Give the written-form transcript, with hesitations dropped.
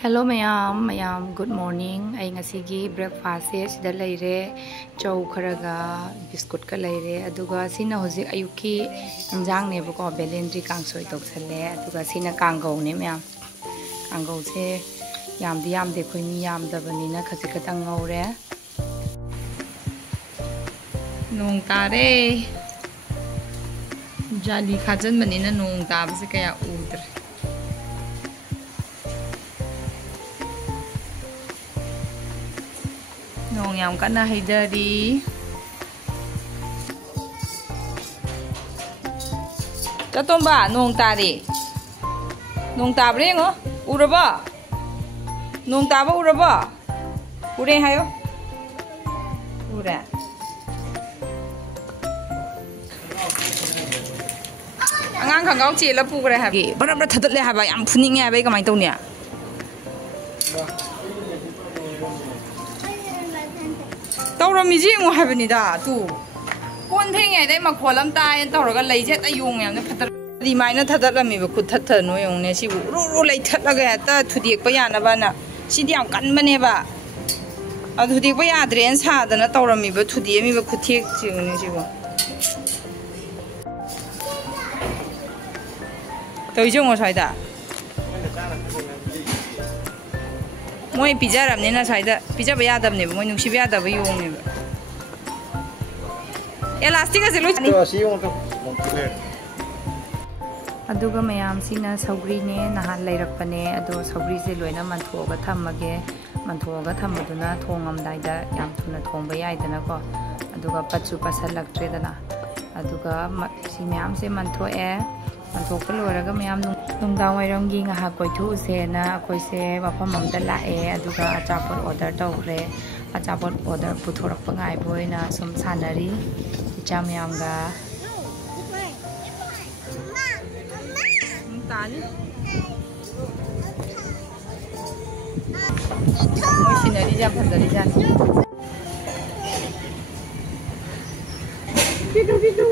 Hello mayam, good morning. I ngasigi breakfast sida leire chow kharaga biscuit ka leire aduga sina hojik ayuki injang ne bako belendri kangsoi toksale aduga sina kangau ne mayam kangau se yamde khoi mi yamdabani na khajik katang ngaure nong tare jali khajan bani na nong tabse kaya udre nong yam kana haidari Tatomba nong tari nong tabre ngo uraba nong taba uraba ure hayo ure angang khangau che la pu kare ha gi barabra thatat le ha ba yam phuning ya bai kamai tawnia tawra mi ji ngo habani da tu kon theng ai dai ma kholam ta en tawra ga lei je ta yung yam ne phatar di mai na thatat la mi ba khut that tha no yong ne si bu ro lei that la ga ta thudek pa ya na ba na si di yam kan bane ba a thudek pa ya dren sa da na tawra mi ba thudi mi ba khuthek chi ne si bu tôi chung một sai da moi pizza ram ne na sai da pizza ba ya dam ne moi nuksi ba da ba yong ne ba elastic ase lo ni si yong to aduga mayam sina saugri ne nahan lairak pane ado saugri se loina manthoga thammage manthoga thammaduna thongam dai da yam thuna thongba yai dana ko aduga pachu pasalaktre dana aduga si mayam se manthoe Manthoka loraga mayam nungdang wairomgi ngaihak koithu se na akoi se mafam amda lae aduga achapot order tawre achapot order puthorakpa ngai boina sum sanari icha mayam ga tani moi sinari ja phadari jan Tidu Tidu